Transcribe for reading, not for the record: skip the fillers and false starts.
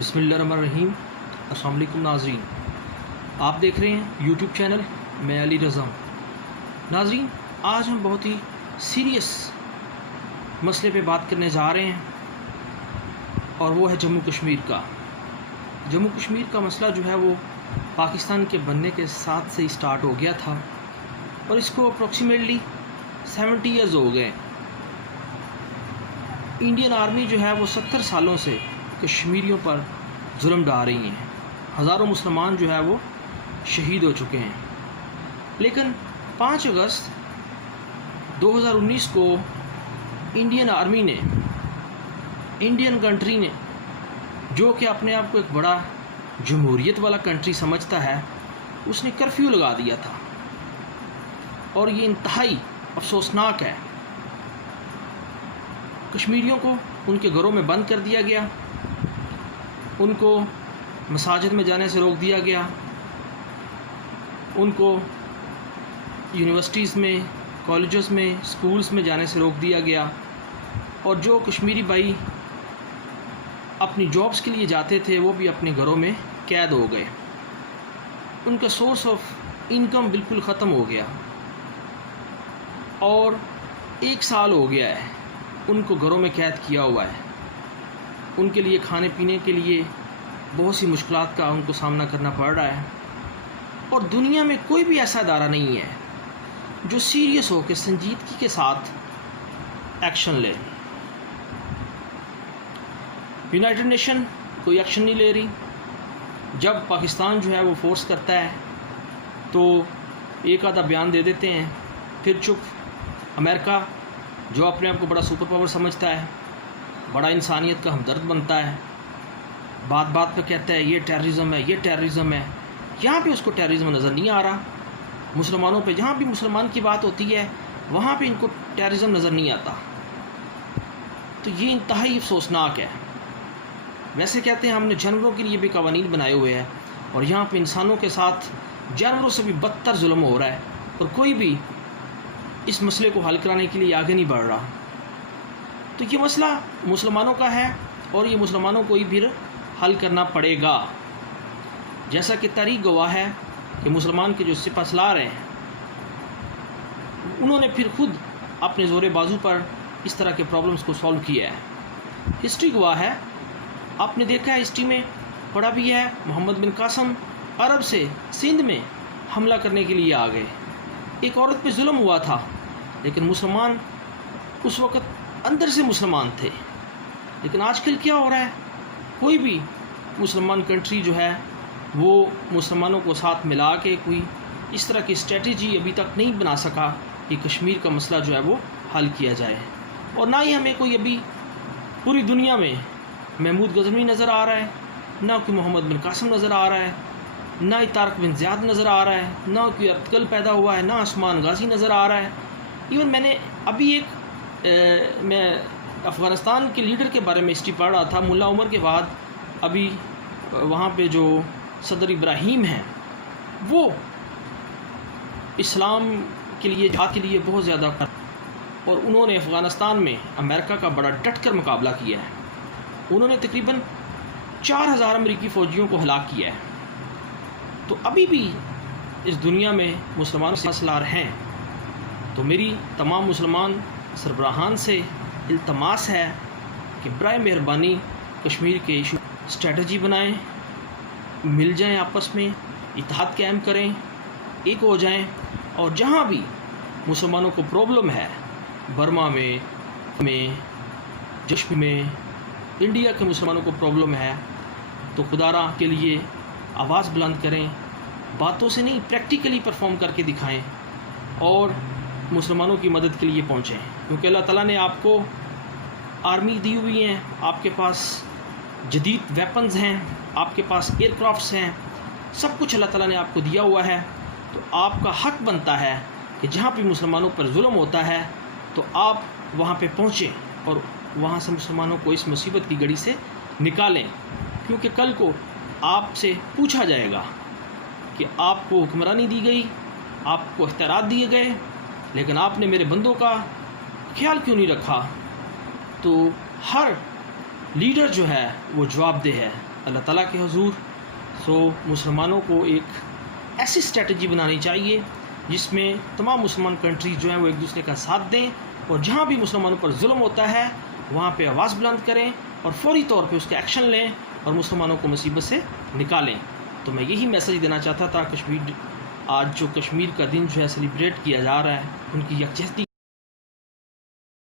بسم اللہ الرحمن الرحیم۔ السلام علیکم ناظرین، آپ دیکھ رہے ہیں یوٹیوب چینل میں علی رضا ہوں۔ ناظرین، آج ہم بہت ہی سیریس مسئلے پہ بات کرنے جا رہے ہیں، اور وہ ہے جموں کشمیر کا۔ جموں کشمیر کا مسئلہ جو ہے وہ پاکستان کے بننے کے ساتھ سے ہی سٹارٹ ہو گیا تھا، اور اس کو اپروکسیمیٹلی 70 ایئرز ہو گئے۔ انڈین آرمی جو ہے وہ 70 سالوں سے کشمیریوں پر ظلم ڈھا رہی ہیں۔ ہزاروں مسلمان جو ہے وہ شہید ہو چکے ہیں، لیکن 5 اگست 2019 کو انڈین آرمی نے، انڈین کنٹری نے، جو کہ اپنے آپ کو ایک بڑا جمہوریت والا کنٹری سمجھتا ہے، اس نے کرفیو لگا دیا تھا، اور یہ انتہائی افسوسناک ہے۔ کشمیریوں کو ان کے گھروں میں بند کر دیا گیا، ان کو مساجد میں جانے سے روک دیا گیا، ان کو یونیورسٹیز میں، کالجز میں، سکولز میں جانے سے روک دیا گیا، اور جو کشمیری بھائی اپنی جابز کے لیے جاتے تھے وہ بھی اپنے گھروں میں قید ہو گئے۔ ان کا سورس آف انکم بالکل ختم ہو گیا، اور 1 سال ہو گیا ہے ان کو گھروں میں قید کیا ہوا ہے۔ ان کے لیے کھانے پینے کے لیے بہت سی مشکلات کا ان کو سامنا کرنا پڑ رہا ہے، اور دنیا میں کوئی بھی ایسا ادارہ نہیں ہے جو سیریس ہو کے سنجیدگی کے ساتھ ایکشن لے۔ یونائٹڈ نیشن کوئی ایکشن نہیں لے رہی۔ جب پاکستان جو ہے وہ فورس کرتا ہے تو ایک آدھا بیان دے دیتے ہیں، پھر چپ۔ امریکہ جو اپنے آپ کو بڑا سپر پاور سمجھتا ہے، بڑا انسانیت کا ہمدرد بنتا ہے، بات بات پہ کہتا ہے یہ ٹیررزم ہے، یہ ٹیررزم ہے۔ یہاں پہ اس کو ٹیررزم نظر نہیں آ رہا۔ مسلمانوں پہ جہاں بھی مسلمان کی بات ہوتی ہے وہاں پہ ان کو ٹیررزم نظر نہیں آتا۔ تو یہ انتہائی افسوسناک ہے۔ ویسے کہتے ہیں ہم نے جانوروں کے لیے بھی قوانین بنائے ہوئے ہیں، اور یہاں پہ انسانوں کے ساتھ جانوروں سے بھی بدتر ظلم ہو رہا ہے، اور کوئی بھی اس مسئلے کو حل کرانے کے لیے آگے نہیں بڑھ رہا۔ تو یہ مسئلہ مسلمانوں کا ہے، اور یہ مسلمانوں کو ہی پھر حل کرنا پڑے گا۔ جیسا کہ تاریخ گواہ ہے کہ مسلمان کے جو سپہ سالار ہیں انہوں نے پھر خود اپنے زور بازو پر اس طرح کے پرابلمز کو سالو کیا ہے۔ ہسٹری گواہ ہے، آپ نے دیکھا ہے، ہسٹری میں پڑھا بھی ہے، محمد بن قاسم عرب سے سندھ میں حملہ کرنے کے لیے آ گئے۔ ایک عورت پہ ظلم ہوا تھا، لیکن مسلمان اس وقت اندر سے مسلمان تھے۔ لیکن آج کل کیا ہو رہا ہے، کوئی بھی مسلمان کنٹری جو ہے وہ مسلمانوں کو ساتھ ملا کے کوئی اس طرح کی اسٹریٹجی ابھی تک نہیں بنا سکا کہ کشمیر کا مسئلہ جو ہے وہ حل کیا جائے۔ اور نہ ہی ہمیں کوئی ابھی پوری دنیا میں محمود غزنوی نظر آ رہا ہے، نہ کوئی محمد بن قاسم نظر آ رہا ہے، نہ ہی طارق بن زیاد نظر آ رہا ہے، نہ کوئی ارطغرل پیدا ہوا ہے، نہ عثمان غازی نظر آ رہا ہے۔ ایون میں نے ابھی میں افغانستان کے لیڈر کے بارے میں ہسٹری پڑھ رہا تھا، ملا عمر کے بعد ابھی وہاں پہ جو صدر ابراہیم ہیں وہ اسلام کے لیے، جہاد کے لیے بہت زیادہ اور انہوں نے افغانستان میں امریکہ کا بڑا ڈٹ کر مقابلہ کیا ہے۔ انہوں نے تقریباً 4000 امریکی فوجیوں کو ہلاک کیا ہے۔ تو ابھی بھی اس دنیا میں مسلمان سپہ سالار ہیں۔ تو میری تمام مسلمان سربراہان سے التماس ہے کہ برائے مہربانی کشمیر کے ایشو اسٹریٹجی بنائیں، مل جائیں، آپس میں اتحاد قائم کریں، ایک ہو جائیں، اور جہاں بھی مسلمانوں کو پرابلم ہے، برما میں جشم میں، انڈیا کے مسلمانوں کو پرابلم ہے، تو خدا کے لیے آواز بلند کریں، باتوں سے نہیں، پریکٹیکلی پرفارم کر کے دکھائیں، اور مسلمانوں کی مدد کے لیے پہنچیں، کیونکہ اللہ تعالیٰ نے آپ کو آرمی دی ہوئی ہیں، آپ کے پاس جدید ویپنز ہیں، آپ کے پاس ایئر کرافٹس ہیں، سب کچھ اللہ تعالیٰ نے آپ کو دیا ہوا ہے۔ تو آپ کا حق بنتا ہے کہ جہاں پہ مسلمانوں پر ظلم ہوتا ہے تو آپ وہاں پہ پہنچیں، اور وہاں سے مسلمانوں کو اس مصیبت کی گڑی سے نکالیں، کیونکہ کل کو آپ سے پوچھا جائے گا کہ آپ کو حکمرانی دی گئی، آپ کو اختیارات دیے گئے، لیکن آپ نے میرے بندوں کا خیال کیوں نہیں رکھا۔ تو ہر لیڈر جو ہے وہ جواب دہ ہے، اللہ تعالیٰ کے حضور. مسلمانوں کو ایک ایسی اسٹریٹجی بنانی چاہیے جس میں تمام مسلمان کنٹریز جو ہیں وہ ایک دوسرے کا ساتھ دیں، اور جہاں بھی مسلمانوں پر ظلم ہوتا ہے وہاں پہ آواز بلند کریں اور فوری طور پہ اس کا ایکشن لیں اور مسلمانوں کو مصیبت سے نکالیں. تو میں یہی میسیج دینا چاہتا تھا. آج جو کشمیر کا دن جو ہے سیلیبریٹ کیا جا رہا ہے، ان کی یکجہتی